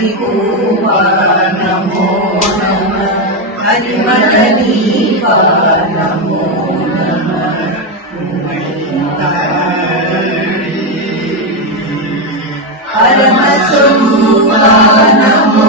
हरिभूवा नमो नमः हरिमलनीवा नमो नमः परमसुवा नमो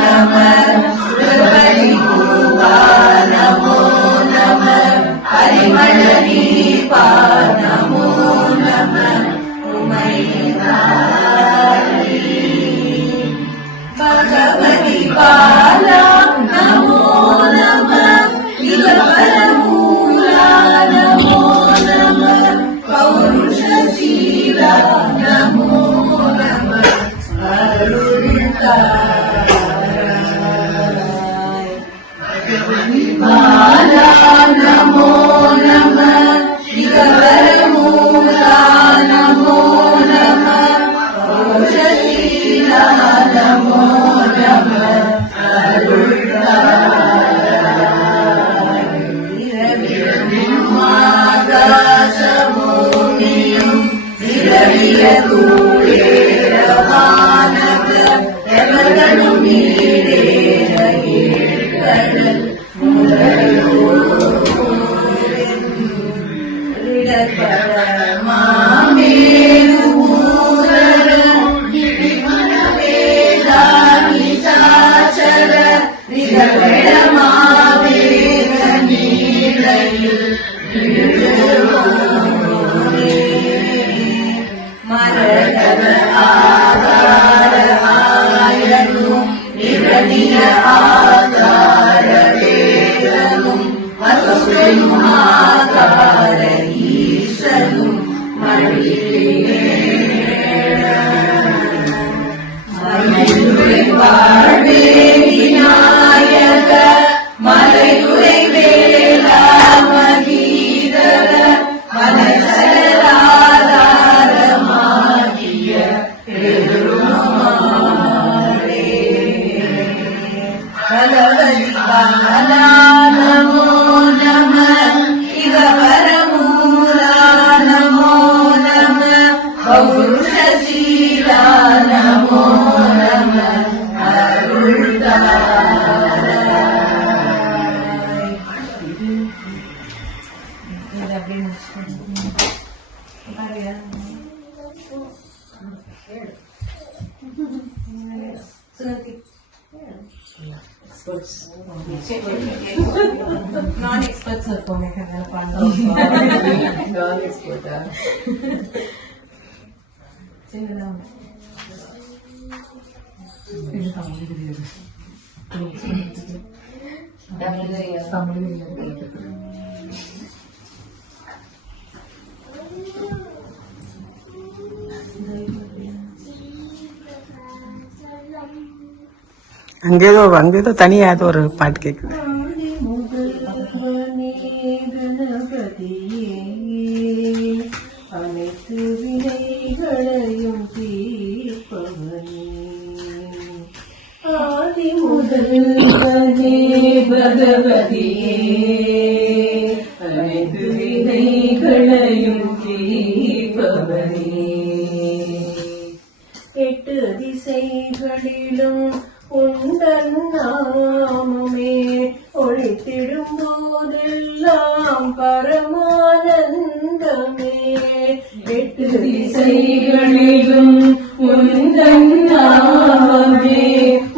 नमः हरिभूवा नमो नमः हरिमलनीवा नमो नमः भगवती बाला नमो नमः दिगंबरमूला नमो नमः पौरुषशीला नमो नमः भगवती बाला नमो नमः दिगंबरमूला नमो नमः पौरुषशीला नमो नमः आकाशभूमिं विरवियतूरेरवानक एवदनु मीरेरगेर्कडल ृढपरमामेरुपूरर गिरिमनवेदानि साचर ऋगवेणमावेदनीलयिल मरकद आधार आयनु निरनिय आधार वेदनु वसुनु आधार ईशनु மலையுரை வாழ்வே விநாயக மலையுரை வேளா மகீதர மலைசராதாரமாகிய பெருமாளே பகவதி பாலா நமோ நமः दिगंबरमूला नमो नमः पौरुषशीला नमो नमः non expert சொல்லுங்க கண்ணா பாருங்க non expert சின்னதா இது தமிழ் அங்கேதோ தனியா ஏதோ ஒரு பாட்டு கேக்குது. அனைத்து வினைகளையும் தீர்ப்பவனே ஆதி முதல்வனே பகவதியே அனைத்து வினைகளையும் தீர்ப்பவனே எட்டு திசைகளிலும் உந்தன் நாமமே ஒழித்திடும் போதெல்லாம் பரமானந்தமே எட்டு திசைகளிலும் உந்தன் நாமமே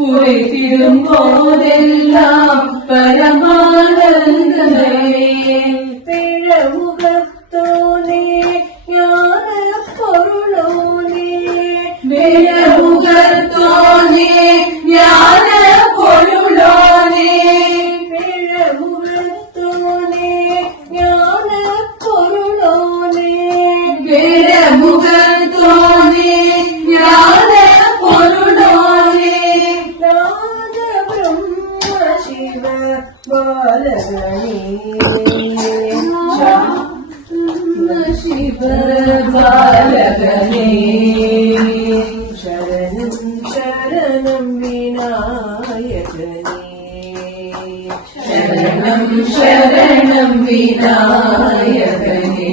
ஒழித்திடும் போதெல்லாம் பரமானந்தமே பிழமுகத்தோனே ஞான பொருளோனே பிழமுகத்தோனே ஞான பொருளோனே பிழமுகத்தோனே ஞான பொருளோனே பிழமுகத்தோனே ஞான பொருளோனே நாத பிரம்ம சிவ பாலகனே शिव बालगणे शरणं शरणं विनायकने शरणं शरणं विनायकने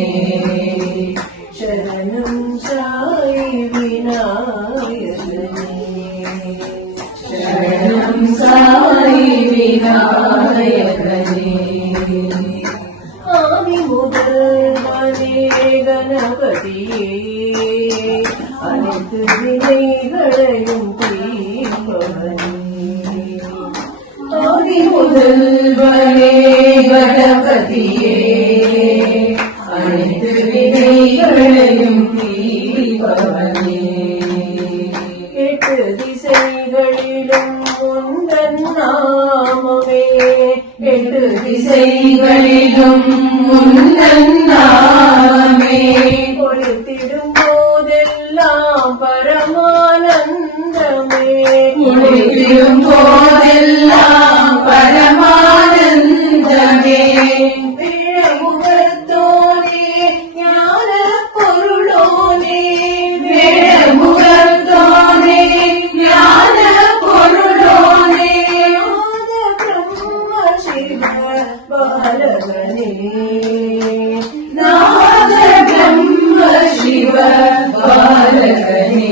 शरणं साई विनायकने விநாயகனே ஆதி முதல்வனே கணபதியே அனைத்து வினைகளையும் தீர்ப்பவனே ஆதி முதல்வனே கணபதியே அனைத்து வினைகளையும் தீர்ப்பவனே எட்டு திசைகளிலும் உந்தன் நாமமே எட்டு திசைகளிலும் உந்தன் நாமமே ஒளித்திடும் போதெல்லாம் பரமானந்தமே ஒளித்திடும் போதெல்லாம் பரமானந்தமே வேழமுகத்தோனே ஞான பொருளோனே வேழமுகத்தோனே ஞான பொருளோனே ஆத பிரம்ம சிவ பாலகனே நாத பிரம்ம சிவ பாலகனே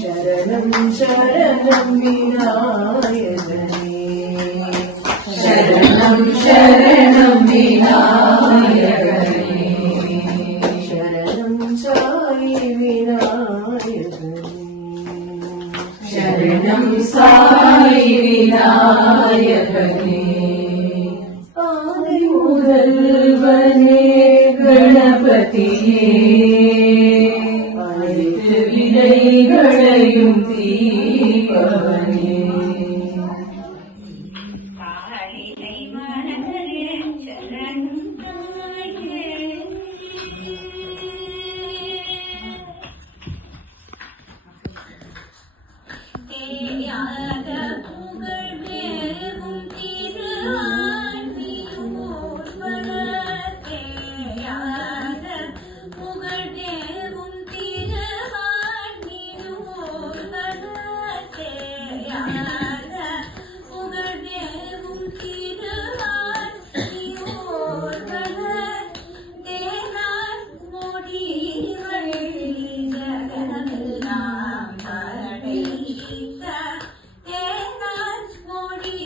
சரணம் சரணம் விநாயகனே சரணம் சரணம் விநாயகனே சரணம் சாயி விநாயகனே சரணம் சாயி விநாயகனே ஆதி முதல்வனே கணபதியே அனைத்து வினைகளையும் தீர்ப்பவனே காளிலை மலரே சரணம் தாயே தேயாத புகழ் மேவும் திருவாழ்வியூர் தேயாத புகழ் மேவும் திருவாழ்வியூர் தேயாத புகழ் மேவும் திருவாழ்வியூர் தேனார் மொழி ஜகமெல்லாம் படைத்த தேனார் மொழி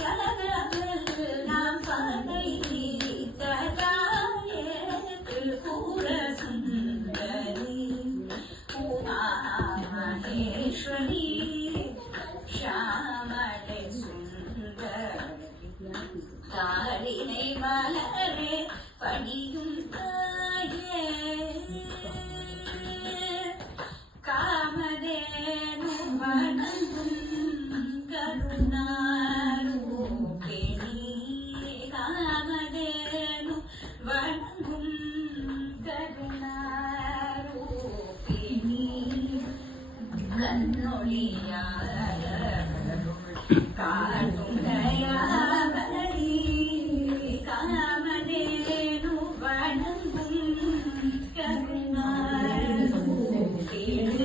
ஜகமெல்லாம் படைத்த தாயே திரிபுர சுந்தரி உமா மகேஸ்வரி ஷாமளை சுந்தரி காளினை மலரே பணியும் தாயே காமதேனு வணங்கும் கருணாரூபிணி காமதேனு வணங்கும் கருணாரூபிணி கண்ணொளியாய காட்டும் தயாபரி காமதேனு வணங்கும் கருணாரூபிணி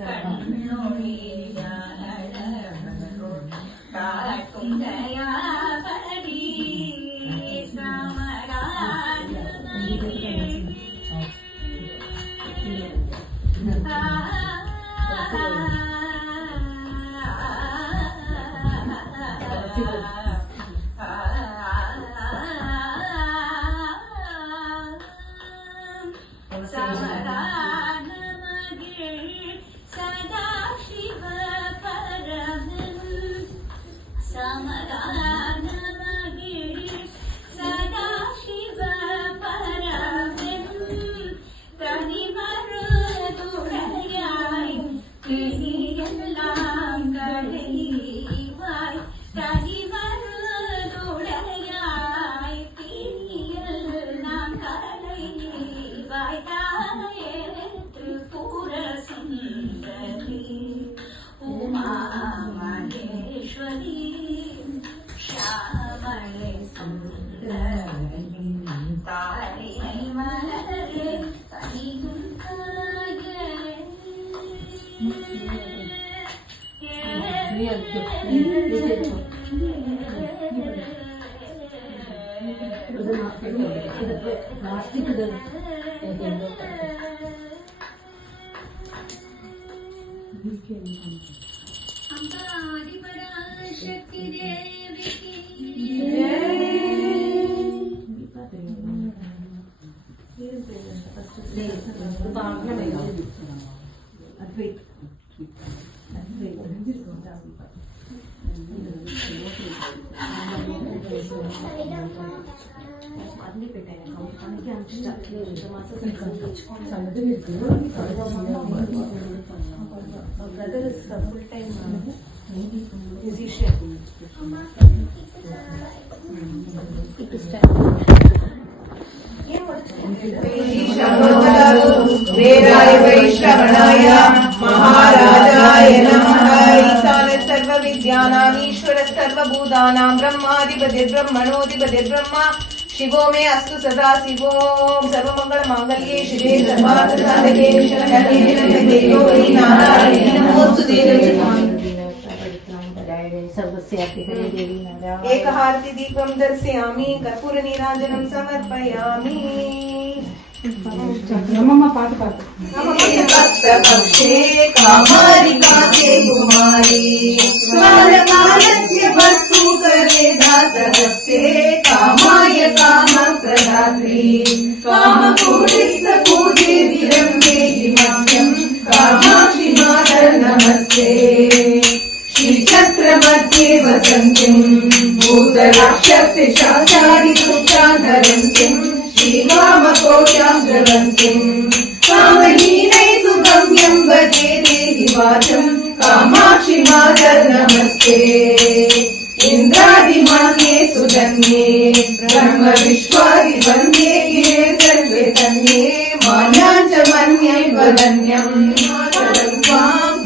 கண்ணொளியாய காட்டும் தயாபரி சதா சிவ பரமன் சமதான மகிழ் சதா சிவ பரமன் தனிமருதுடையாய் கிளியெல்லாம் களைவாய் தனிமருதுடையாய் கிளியெல்லாம் களைவாய் தாயே திரிபுர சுந்தரி உமா மகேஸ்வரி ஷாமளை சுந்தரி தாளினை மலரே பணியும் தாயே आदिपराशक्ति देवी की brother is a full-time musician. वेदाय वैश्रवणाय महाराजाय नमः। ईशान सर्वविद्यानामीश्वर सर्वभूतानां ब्रह्माधिपतिर्ब्रह्मणोऽधिपतिर्ब्रह्मा शिवो मे अस्तु सदा शिवो। सर्वमङ्गलमाङ्गल्ये शिवे सर्वार्थसाधके शरण्ये त्र्यम्बके गौरी नारायणी नमोस्तुते। एकहारति दीपं दर्शयामि कर्पूरनीराजनं समर्पयामि। भक्तपक्षे कामारिकाते कुमारी कालकालस्य वस्तु करे दातहस्ते कामाय कामप्रदात्री कामकोटिस्तपूजे विरम्ये हिमत्यं कामाक्षि मातर नमस्ते। श्रीचक्रमध्ये वसन्तीं भूतराक्षपिशाचारिदुःखान्तरन्तीं श्रीकामकोशां द्रवन्तीं कामहीनै सुगम्यं भजे देहि वाचं कामाक्षि मातर नमस्ते। इन्द्रादिमान्ये सुधन्ये ब्रह्म विश्वादिवन्द्ये गिरे सर्वे तन्ये मान्याञ्च मन्ये वदन्यं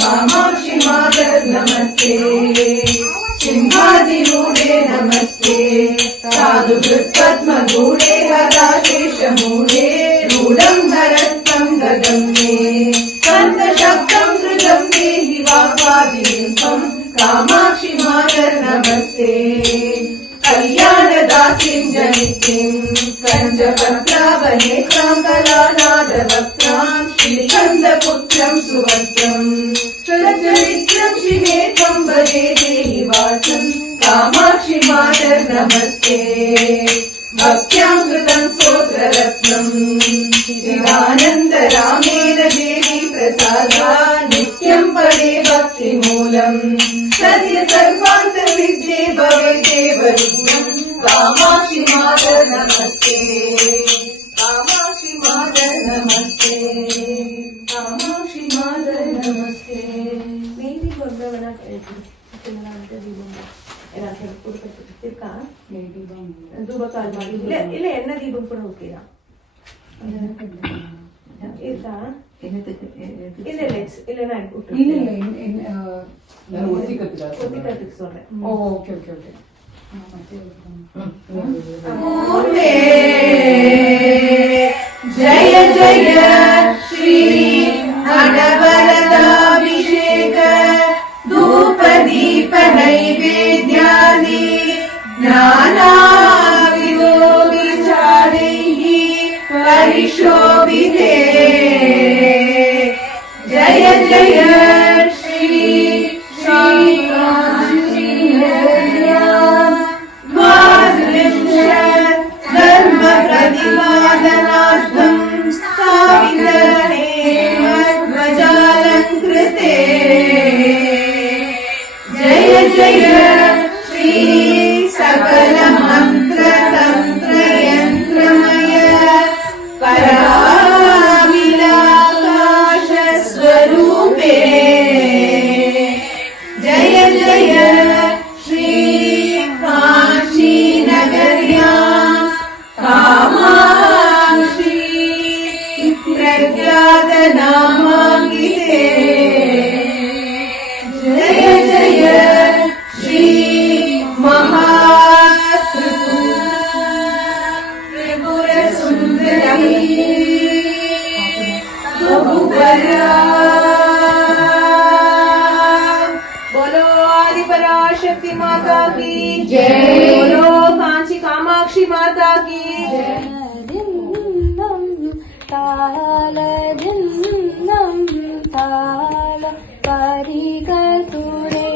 कामाक्षि मातर नमस्ते। सिंहादिरूढे नमस्ते साधुहृत्पद्मगूढे हदाशेषमूढे रूढं हरत्वं गदं मे कन्दशब्दं कृतं देहि वाक्वादिलिङ्गं कामाक्षि मातर नमस्ते। कल्याणदात्रीं जनित्रीं कञ्चपत्रावनेत्रां कलानादवक्त्रां श्रीकन्दपुत्रं सुवस्त्रं प्रचरित्रं शिवे त्वं भजे देहि वाचं कामाक्षि मातर नमस्ते। भक्त्यां कृतं स्तोत्ररत्नं चिदानन्दरामेण देवी प्रसादा नित्यं पदे भक्तिमूलम् सद्य सर्वान्तर्विद्ये भवेदेव रूपं कामाक्षि मातर नमस्ते। कामाक्षि मातर नमस्ते। कामाक्षि मातर नमस्ते। Maybe Gurgavana ஏதாவது இருக்கா? தூபக்கால் மாதிரி இல்ல இல்ல என்ன தீபம் கூட ஓகேதான் இருக்கா? இல்ல இல்ல நான் ஒத்திக்கிறதுக்கு சொல்றேன். जय जय श्री अनवरताभिषेक धूप दीप नैवेद्यादि नानाविधो विचारैः परिशोभिते। जय जय श्री धर्म प्रतिपादनार्थं स्थापिते ध्वजालङ्कृते। जय जय श्री सकल मंत्र तंत्र यंत्रमय पराविलाकाश स्वरूपे। जय जय श्री काशी नगर्यां कामाक्षी प्रख्यात नामाङ्किते। जय जय श्री त्रिपुर सुंदरी बहुबरा। बोलो आदिपराशक्ति माता की जय। बोलो कांची कामाक्षी माता की जय। ताल परिकतुरे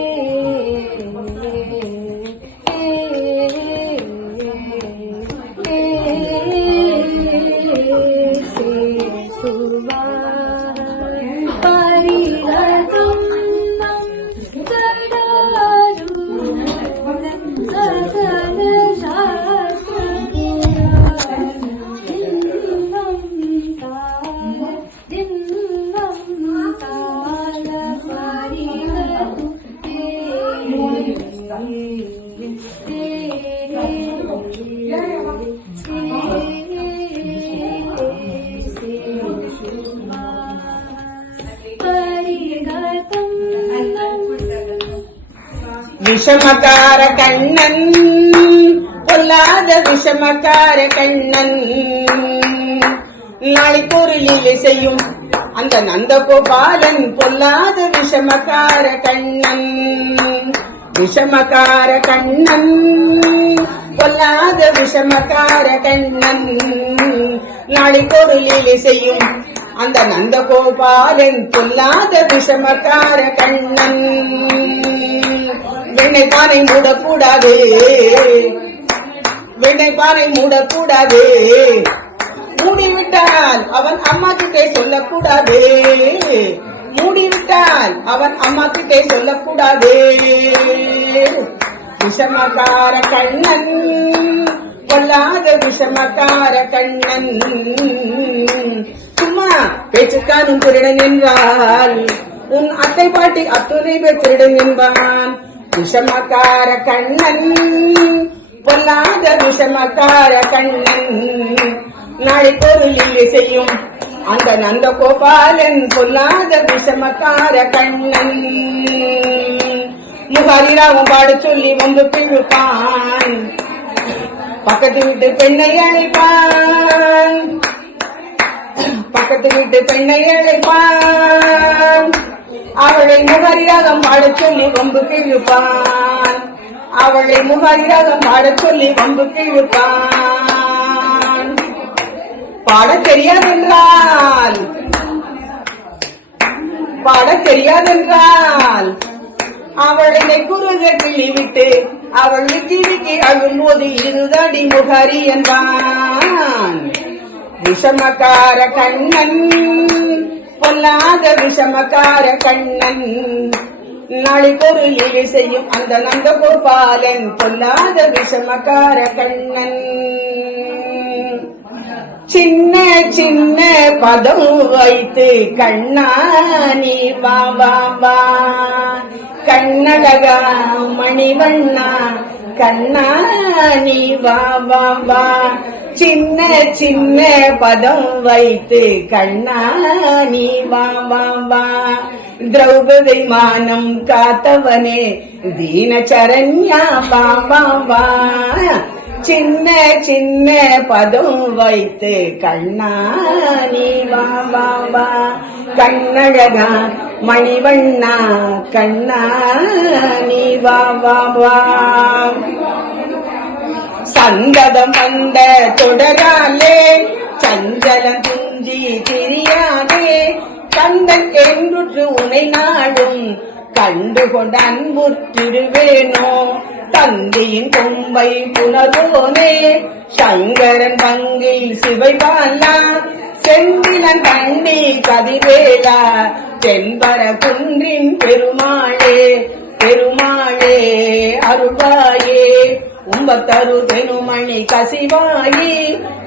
விஷமக்கார கண்ணன் பொல்லாத விஷமக்கார கண்ணன் நாளைக்கு ஒரு லீலை செய்யும் அந்த நந்தகோபாலன் பொல்லாத விஷமக்கார கண்ணன் விஷமக்கார கண்ணன் பொல்லாத விஷமக்கார கண்ணன் நாளைக்கு ஒரு லீலை செய்யும் அந்த நந்தகோபாலன் பொல்லாத விஷமக்கார கண்ணன் வெண்ணைப்பானை மூடக்கூடாது வெண்ணைப்பானை மூடக்கூடாது மூடிவிட்டால் அவன் அம்மா கிட்டே சொல்லக்கூடாது மூடிவிட்டால் அவன் அம்மா கிட்டே சொல்லக்கூடாது விஷமக்கார கண்ணன் பொல்லாத விஷமக்கார கண்ணன் சும்மா பேச்சுக்கானும் திருடன் என்றால் உன் அத்தை பாட்டி அத்துணை பேர் திருடன் என்பான் விஷமக்கார கண்ணன் பொல்லாத விஷமக்கார கண்ணன் நாளைக்கு ஒரு லீலை செய்யும் அந்த நந்தகோபாலன் பொல்லாத விஷமக்கார கண்ணன் முகாரிராவும் பாட சொல்லி வந்து பிழுப்பான் பக்கத்து வீட்டு பெண்ணை அழைப்பான் பக்கத்து வீட்டு பெண்ணை அழைப்பான் அவளை முகாரிராகம் பாட சொல்லி வம்பு கிழுப்பான் அவளை முகாரிராகம் பாட சொல்லி வம்பு கிழுப்பான் பாடத் தெரியாதென்றால் அவளை குறுக கிள்ளிவிட்டு அவள் கிழிக்கு அழும்போது இருதடி முகரி என்பான் விஷமக்கார கண்ணன் பொல்லாத விஷமக்கார கண்ணன் நாளைக்கு ஒரு லீலை செய்யும் அந்த நந்தகோபாலன் பொல்லாத விஷமக்கார கண்ணன் சின்ன சின்ன பதம் வைத்து கண்ணா நீ வா வா வா கண்ணழகா மணிவண்ணா கண்ணா நீ வா வா வா சின்ன சின்ன பதம் வைத்து கண்ணா நீ வா வா வா திரௌபதி மானம் காத்தவனே தீனச்சரண்யா வா வா வா சின்ன சின்ன பதம் வைத்து கண்ணா நீ வா வா வா கண்ணழகா மணிவண்ணா கண்ணா நீ வா வா வா சந்ததம் வந்த தொடராலே சஞ்சலம் துஞ்சி திரியாதே கந்தன் என்றுற்று உனை நாடும் கண்டுகொண்ட அன்புற்றிருவேனோ தந்தையின் கொம்பை புனரோனே சங்கரன் பங்கில் சிவைபாலா செந்திலன் கண்ணி கதிவேலா தென்பர குன்றின் பெருமாளே பெருமாளே அருள்வாயே உம்பத்தரு தெனுமணி கசிவாயி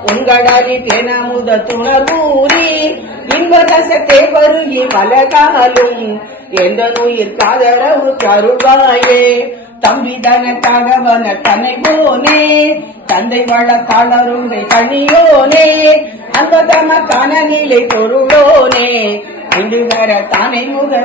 உங்களி தெனமுத துணர்வூரி இன்பரசத்தை பருகி பலகாலும் எந்த நுயிர் காதரவு கருவாயே தம்பி தன தகவன தனை போனே தந்தை வள தளருங்கை கணியோனே அந்த தம கனநிலை பொருளோனே இன்று வர தனை முக